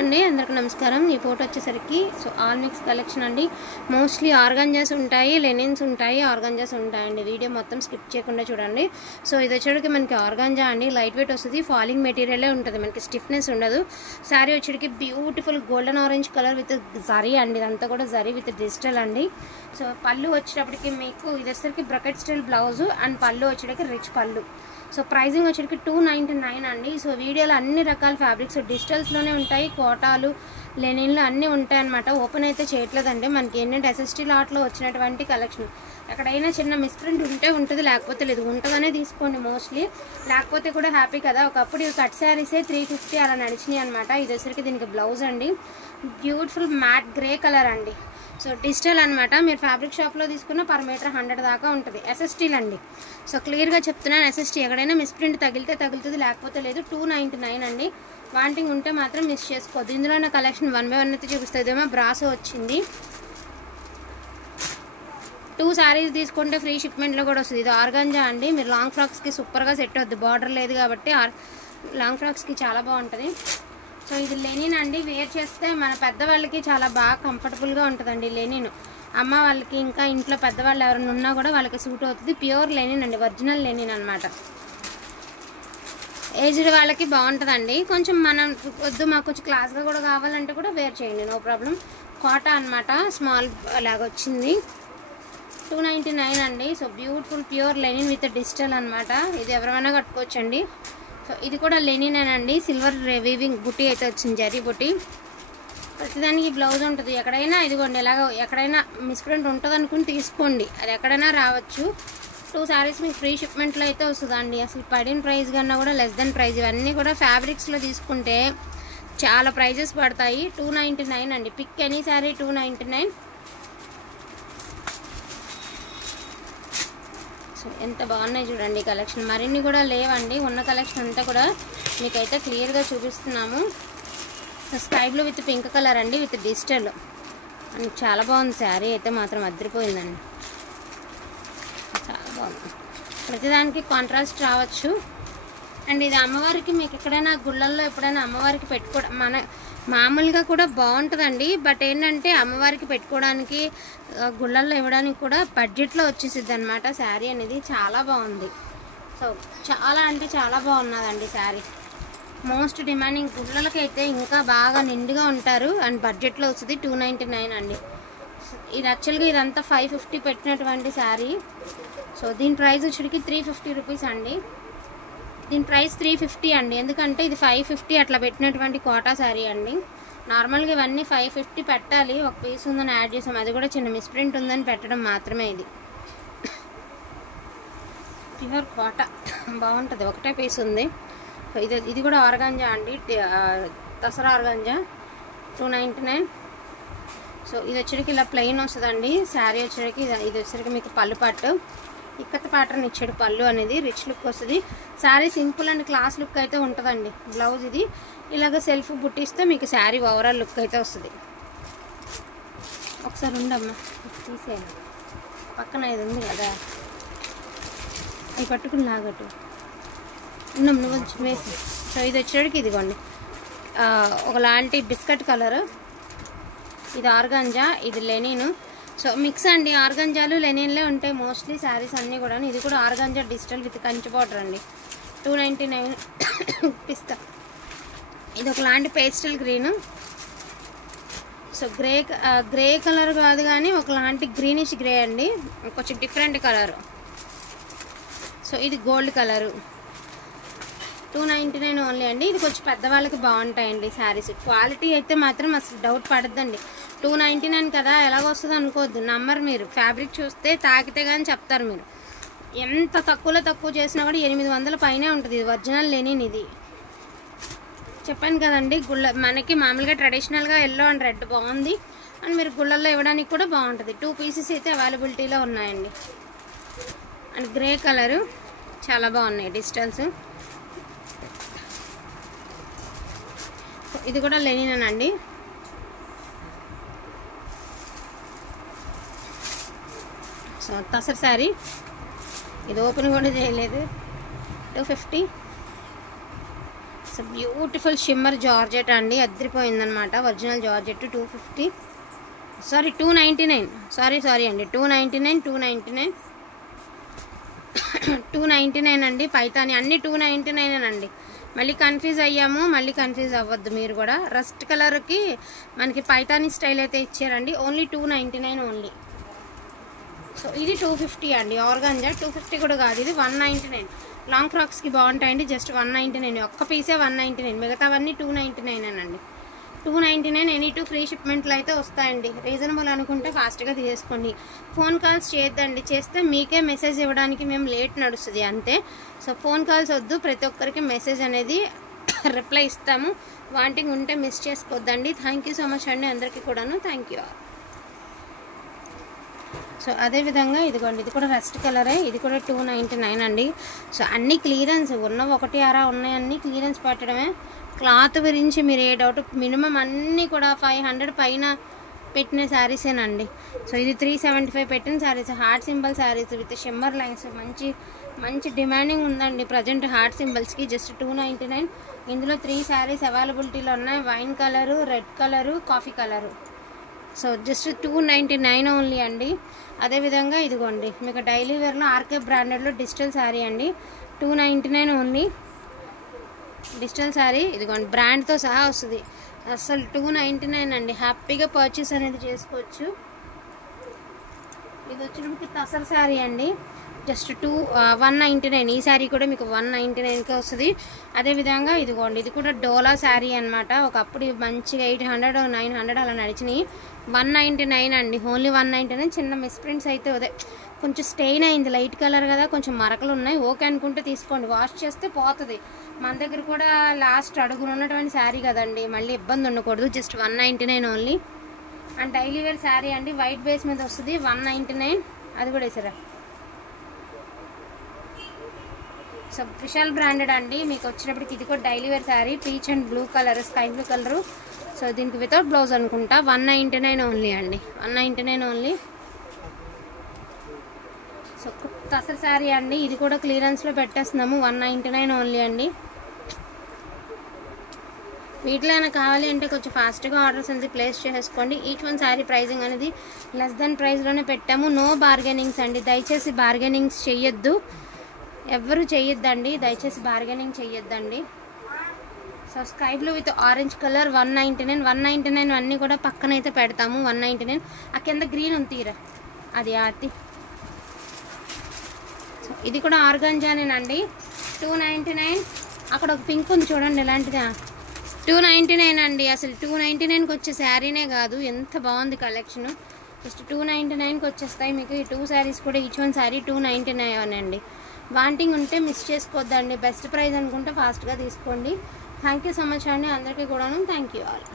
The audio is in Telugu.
అండి అందరికీ నమస్కారం। ఈ ఫోటో వచ్చేసరికి సో ఆల్ మిక్స్ కలెక్షన్ అండి। మోస్ట్లీ ఆర్గాంజాస్ ఉంటాయి, లెనిన్స్ ఉంటాయి, ఆర్గాంజాస్ ఉంటాయండి। వీడియో మొత్తం స్కిప్ చేయకుండా చూడండి। సో ఇది వచ్చేటికి మనకి ఆర్గాంజా అండి, లైట్ వెయిట్ వస్తుంది, ఫాలింగ్ మెటీరియలే ఉంటుంది, మనకి స్టిఫ్నెస్ ఉండదు। సారీ వచ్చేటికి beautiful golden orange colour with zari అండి, ఇదంతా కూడా జరీ విత్ డిజిటల్ అండి। సో పళ్ళు వచ్చేటప్పటికి మీకు ఇది వచ్చేసరికి బ్రకెట్ స్టైల్ బ్లౌజ్ అండ్ పళ్ళు వచ్చేటికి రిచ్ పళ్ళు। సో ప్రైజింగ్ వచ్చేటికి 299 అండి। సో వీడియోలో అన్ని రకాల ఫ్యాబ్రిక్స్ డిజిటల్స్లోనే ఉంటాయి, కోటాలు లెనిన్లు అన్నీ ఉంటాయి అన్నమాట। ఓపెన్ అయితే చేయట్లేదండి, మనకి ఏంటంటే ఎస్ఎస్టీ లాట్లో వచ్చినటువంటి కలెక్షన్। ఎక్కడైనా చిన్న మిస్ప్రింట్ ఉంటే ఉంటుంది, లేకపోతే లేదు, ఉంటుందనే తీసుకోండి మోస్ట్లీ, లేకపోతే కూడా హ్యాపీ కదా। ఒకప్పుడు ఇవి కట్ శారీసే 350 అలా నడిచినాయి అనమాట। ఇది వచ్చరికి దీనికి బ్లౌజ్ అండి, బ్యూటిఫుల్ మ్యాట్ గ్రే కలర్ అండి। సో డిజిటల్ అనమాట, మీరు ఫ్యాబ్రిక్ షాప్లో తీసుకున్న పర్ మీటర్ 100 దాకా ఉంటుంది, ఎస్ఎస్టీలు అండి। సో క్లియర్గా చెప్తున్నాను, ఎస్ఎస్టీ ఎక్కడైనా మిస్ప్రింట్ తగిలితే తగులుతుంది, లేకపోతే లేదు। 299 అండి, వాంటింగ్ ఉంటే మాత్రం మిస్ చేసుకోవద్దు। ఇందులో నా కలెక్షన్ 1 by 1 అయితే చూపిస్తుంది। ఏమో బ్రాసో వచ్చింది, 2 సారీస్ తీసుకుంటే ఫ్రీ షిప్మెంట్లో కూడా వస్తుంది। ఇది ఆర్గాంజా అండి, మీరు లాంగ్ ఫ్రాక్స్కి సూపర్గా సెట్ అవుద్ది, బార్డర్ లేదు కాబట్టి లాంగ్ ఫ్రాక్స్కి చాలా బాగుంటుంది। సో ఇది లెనిన్ అండి, వేర్ చేస్తే మన పెద్దవాళ్ళకి చాలా బాగా కంఫర్టబుల్గా ఉంటుందండి లెనిన్। అమ్మ వాళ్ళకి ఇంకా ఇంట్లో పెద్దవాళ్ళు ఎవరైనా ఉన్నా కూడా వాళ్ళకి సూట్ అవుతుంది, ప్యూర్ లెనిన్ అండి, ఒరిజినల్ లెనిన్ అనమాట। ఏజ్డ్ వాళ్ళకి బాగుంటుందండి, కొంచెం మనం వద్దు మాకు కొంచెం క్లాస్గా కూడా కావాలంటే కూడా వేర్ చేయండి, నో ప్రాబ్లం। కాటా అనమాట, స్మాల్ లాగా వచ్చింది, 299 అండి। So beautiful pure linen with digital అనమాట, ఇది ఎవరైనా కట్టుకోవచ్చండి। సో ఇది కూడా లెనినేనండి, సిల్వర్ వీవింగ్ బుట్టి అయితే వచ్చింది, జరీ బుట్టి। ప్రతిదానికి బ్లౌజ్ ఉంటుంది, ఎక్కడైనా ఇదిగోండి ఇలాగ ఎక్కడైనా మిస్ప్రింట్ ఉంటుంది అనుకుని తీసుకోండి, అది ఎక్కడైనా రావచ్చు। 2 సారీస్ మీకు ఫ్రీ షిప్మెంట్లో అయితే వస్తుందండి, అసలు పడిన ప్రైస్ కన్నా కూడా లెస్ దెన్ ప్రైస్। ఇవన్నీ కూడా ఫ్యాబ్రిక్స్లో తీసుకుంటే చాలా ప్రైజెస్ పడతాయి, 299 అండి। Pick any sorry 299। సో ఎంత బాగున్నాయి చూడండి కలెక్షన్, మరిన్ని కూడా లేవండి, ఉన్న కలెక్షన్ అంతా కూడా మీకైతే క్లియర్గా చూపిస్తున్నాము। Sky blue with pink colour అండి, విత్ డిజిటల్ అండ్ చాలా బాగుంది శారీ అయితే మాత్రం, అదిరిపోయిందండి, చాలా బాగుంది, ప్రతిదానికి కాంట్రాస్ట్ రావచ్చు। అండ్ ఇది అమ్మవారికి మీకు ఎక్కడైనా గుళ్ళల్లో ఎప్పుడైనా అమ్మవారికి పెట్టుకోవడం మన మామూలుగా కూడా బాగుంటుందండి, బట్ ఏంటంటే అమ్మవారికి పెట్టుకోవడానికి గుళ్ళల్లో ఇవ్వడానికి కూడా బడ్జెట్లో వచ్చేసిద్ది అనమాట శారీ అనేది, చాలా బాగుంది। సో చాలా అంటే చాలా బాగున్నదండి శారీ, మోస్ట్ డిమాండింగ్, గుళ్ళలకైతే ఇంకా బాగా నిండుగా ఉంటారు అండ్ బడ్జెట్లో వస్తుంది, 299 అండి। ఇది యాక్చువల్గా ఇదంతా 550 పెట్టినటువంటి శారీ। సో దీని ప్రైస్ వచ్చేటికి 350 రూపీస్ అండి, దీని ప్రైస్ 350 అండి, ఎందుకంటే ఇది 550 అట్లా పెట్టినటువంటి కోటా శారీ అండి। నార్మల్గా ఇవన్నీ 550 పెట్టాలి, ఒక పీస్ ఉందని యాడ్ చేసాం, అది కూడా చిన్న మిస్ప్రింట్ ఉందని పెట్టడం మాత్రమే। ఇది ప్యూర్ కోటా బాగుంటుంది, ఒకటే పీస్ ఉంది। ఇది కూడా ఆర్గాంజా అండి, దసరా ఆర్గాంజా, 299। సో ఇది వచ్చేటికి ఇలా ప్లెయిన్ వస్తుందండి శారీ, వచ్చేటికి ఇది వచ్చేటికి మీకు పళ్ళు పట్టు ఇక్కత ప్యాటర్న్ ఇచ్చాడు, పళ్ళు అనేది రిచ్ లుక్ వస్తుంది, sari simple and class look అయితే ఉంటుందండి। బ్లౌజ్ ఇది ఇలాగ సెల్ఫ్ బుట్టిస్తే మీకు శారీ ఓవరాల్ లుక్ అయితే వస్తుంది। ఒకసారి ఉండమ్మా తీసేయండి, పక్కన ఇది ఉంది కదా, అవి పట్టుకుని లాగట్టు ఉన్నాం నువ్వు వేసి। సో ఇది వచ్చేటికి ఇదిగోండి ఒకలాంటి బిస్కెట్ కలర్, ఇది ఆర్గాంజా, ఇది లెనిన్। సో మిక్స్ అండి, ఆర్గాంజాలు లెనిన్లే ఉంటాయి మోస్ట్లీ శారీస్ అన్నీ కూడా। ఇది కూడా organza digital with Kanchi border అండి, 299 పిస్తా। ఇది ఒకలాంటి pastel green, so grey colour కాదు కానీ ఒకలాంటి గ్రీనిష్ గ్రే అండి, కొంచెం డిఫరెంట్ కలర్। సో ఇది గోల్డ్ కలరు, 299 ఓన్లీ అండి। ఇది కొంచెం పెద్దవాళ్ళకి బాగుంటాయండి శారీస్, క్వాలిటీ అయితే మాత్రం అసలు డౌట్ పడద్దండి। 299 కదా ఎలాగొస్తుంది అనుకోవద్దు, నంబర్ మీరు ఫ్యాబ్రిక్ చూస్తే తాకితే కానీ చెప్తారు మీరు, ఎంత తక్కువ చేసినా కూడా 800 పైనే ఉంటుంది, ఇది ఒరిజినల్ లెనిన్। ఇది చెప్పాను కదండి, మనకి మామూలుగా ట్రెడిషనల్గా ఎల్లో అండ్ రెడ్ బాగుంది, అండ్ మీరు గుళ్ళల్లో ఇవ్వడానికి కూడా బాగుంటుంది। 2 పీసెస్ అయితే అవైలబిలిటీలో ఉన్నాయండి, అండ్ గ్రే కలరు చాలా బాగున్నాయి డిజిటల్స్। ఇది కూడా లెనిన్ అండి, సో తసర్ శారీ, ఇది ఓపెన్ కూడా చేయలేదు, 250। So so beautiful shimmer georgette అండి, అద్దరిపోయిందనమాట. ఒరిజినల్ జార్జెట్ 250 సారీ 299 సారీ అండి 299 అండి. పైతాని అన్ని 299 అండి. మళ్ళీ కన్ఫ్యూజ్ అయ్యాము, మళ్ళీ కన్ఫ్యూజ్ అవ్వద్దు మీరు కూడా. రస్ట్ కలర్కి మనకి పైతాని స్టైల్ అయితే ఇచ్చారండి. Only 299 only. సో ఇది 250 అండి. ఆర్గాంజా 250 కూడా కాదు, ఇది 199. లాంగ్ ఫ్రాక్స్కి బాగుంటాయండి. జస్ట్ 199, ఒక్క పీసే 199, మిగతావన్నీ 299 అండి. 299 ఎనీ టూ ఫ్రీ షిప్మెంట్లు అయితే వస్తాయండి. రీజనబుల్ అనుకుంటే ఫాస్ట్గా తీసేసుకోండి. ఫోన్ కాల్స్ చేయొద్దండి, చేస్తే మీకే మెసేజ్ ఇవ్వడానికి మేము లేట్ నడుస్తుంది అంతే. సో ఫోన్ కాల్స్ వద్దు, ప్రతి ఒక్కరికి మెసేజ్ అనేది రిప్లై ఇస్తాము. వాంటింగ్ ఉంటే మిస్ చేసుకోవద్దండి. థ్యాంక్ యూ సో మచ్ అండి అందరికీ కూడాను. Thank you. సో అదేవిధంగా ఇదిగోండి, ఇది కూడా రస్ట్ కలరే, ఇది కూడా 299 అండి. సో అన్ని క్లియరెన్స్ ఉన్న 1 ఉన్నాయన్నీ క్లియరెన్స్ పెట్టడమే. క్లాత్ గురించి మీరు ఏ డౌట్, మినిమం అన్నీ కూడా 500 పైన పెట్టిన శారీసేనండి. సో ఇది 375 పెట్టిన saris, heart symbol saris with shimmer lines. మంచి డిమాండింగ్ ఉందండి ప్రజెంట్ హార్ట్ సింబల్స్కి. జస్ట్ 299. ఇందులో 3 శారీస్ అవైలబిలిటీలో ఉన్నాయి. Wine colour, red colour, coffee colour. So just 299 only అండి. అదేవిధంగా ఇదిగోండి, మీకు డైలీ వేర్లో ఆర్కే బ్రాండెడ్లో డిజిటల్ శారీ అండి. 299 ఓన్లీ. డిజిటల్ శారీ ఇదిగోండి, బ్రాండ్తో సహా వస్తుంది. అసలు 299 అండి. హ్యాపీగా పర్చేస్ అనేది చేసుకోవచ్చు. ఇది వచ్చినప్పటికి తసర్ శారీ అండి. జస్ట్ 199. ఈ శారీ కూడా మీకు 199కే వస్తుంది. అదేవిధంగా ఇదిగోండి, ఇది కూడా డోలా శారీ అనమాట. ఒకప్పుడు మంచిగా 800 900 అలా నడిచినాయి. 199 అండి. ఓన్లీ 199. చిన్న మిస్ప్రింట్స్ అయితే అదే కొంచెం స్టెయిన్ అయింది, లైట్ కలర్ కదా, కొంచెం మరకలు ఉన్నాయి. ఓకే అనుకుంటే తీసుకోండి, వాష్ చేస్తే పోతుంది. మన దగ్గర కూడా లాస్ట్ అడుగులు ఉన్నటువంటి శారీ కదండి, మళ్ళీ ఇబ్బంది ఉండకూడదు. Just 199 only. And daily wear sari అండి, వైట్ బేస్ మీద వస్తుంది. 199. అది కూడా వేసారా. సో విశాల్ బ్రాండెడ్ అండి. మీకు వచ్చినప్పటికి ఇది కూడా daily wear sari, peach and blue colour, sky blue colour. So దీనికి వితౌట్ బ్లౌజ్ అనుకుంటా. 199 ఓన్లీ అండి. 199 ఓన్లీ. సో తసర్ శారీ అండి, ఇది కూడా క్లియరెన్స్లో పెట్టేస్తున్నాము. 199 ఓన్లీ అండి. వీటిలో అయినా కావాలి అంటే కొంచెం ఫాస్ట్గా ఆర్డర్స్ అనేది ప్లేస్ చేసుకోండి. ఈచ్ వన్ శారీ ప్రైజింగ్ అనేది లెస్ దెన్ ప్రైస్లోనే పెట్టాము. నో బార్గెనింగ్స్ అండి, దయచేసి బార్గెనింగ్స్ చెయ్యొద్దు, ఎవ్వరు చెయ్యొద్దండి, దయచేసి బార్గెనింగ్ చెయ్యొద్దండి. So sky blue with orange colour 199 అన్నీ కూడా పక్కన అయితే పెడతాము. 199. ఆ కింద గ్రీన్ ఉంది తీరా, అది ఆర్తి. సో ఇది కూడా ఆర్గాంజానేనండి. 299. అక్కడ ఒక పింక్ ఉంది చూడండి, ఇలాంటిదా. 299 అండి. అసలు 299కి వచ్చే శారీనే కాదు, ఎంత బాగుంది కలెక్షన్. జస్ట్ 299కి వచ్చేస్తాయి మీకు. ఈ 2 శారీస్ కూడా ఈచ్ వన్ శారీ 299 అండి. వాంటింగ్ ఉంటే మిస్ చేసుకోవద్దండి. బెస్ట్ ప్రైస్ అనుకుంటే ఫాస్ట్గా తీసుకోండి. థ్యాంక్ యూ సో మచ్ అండి అందరికీ కూడాను. Thank you all.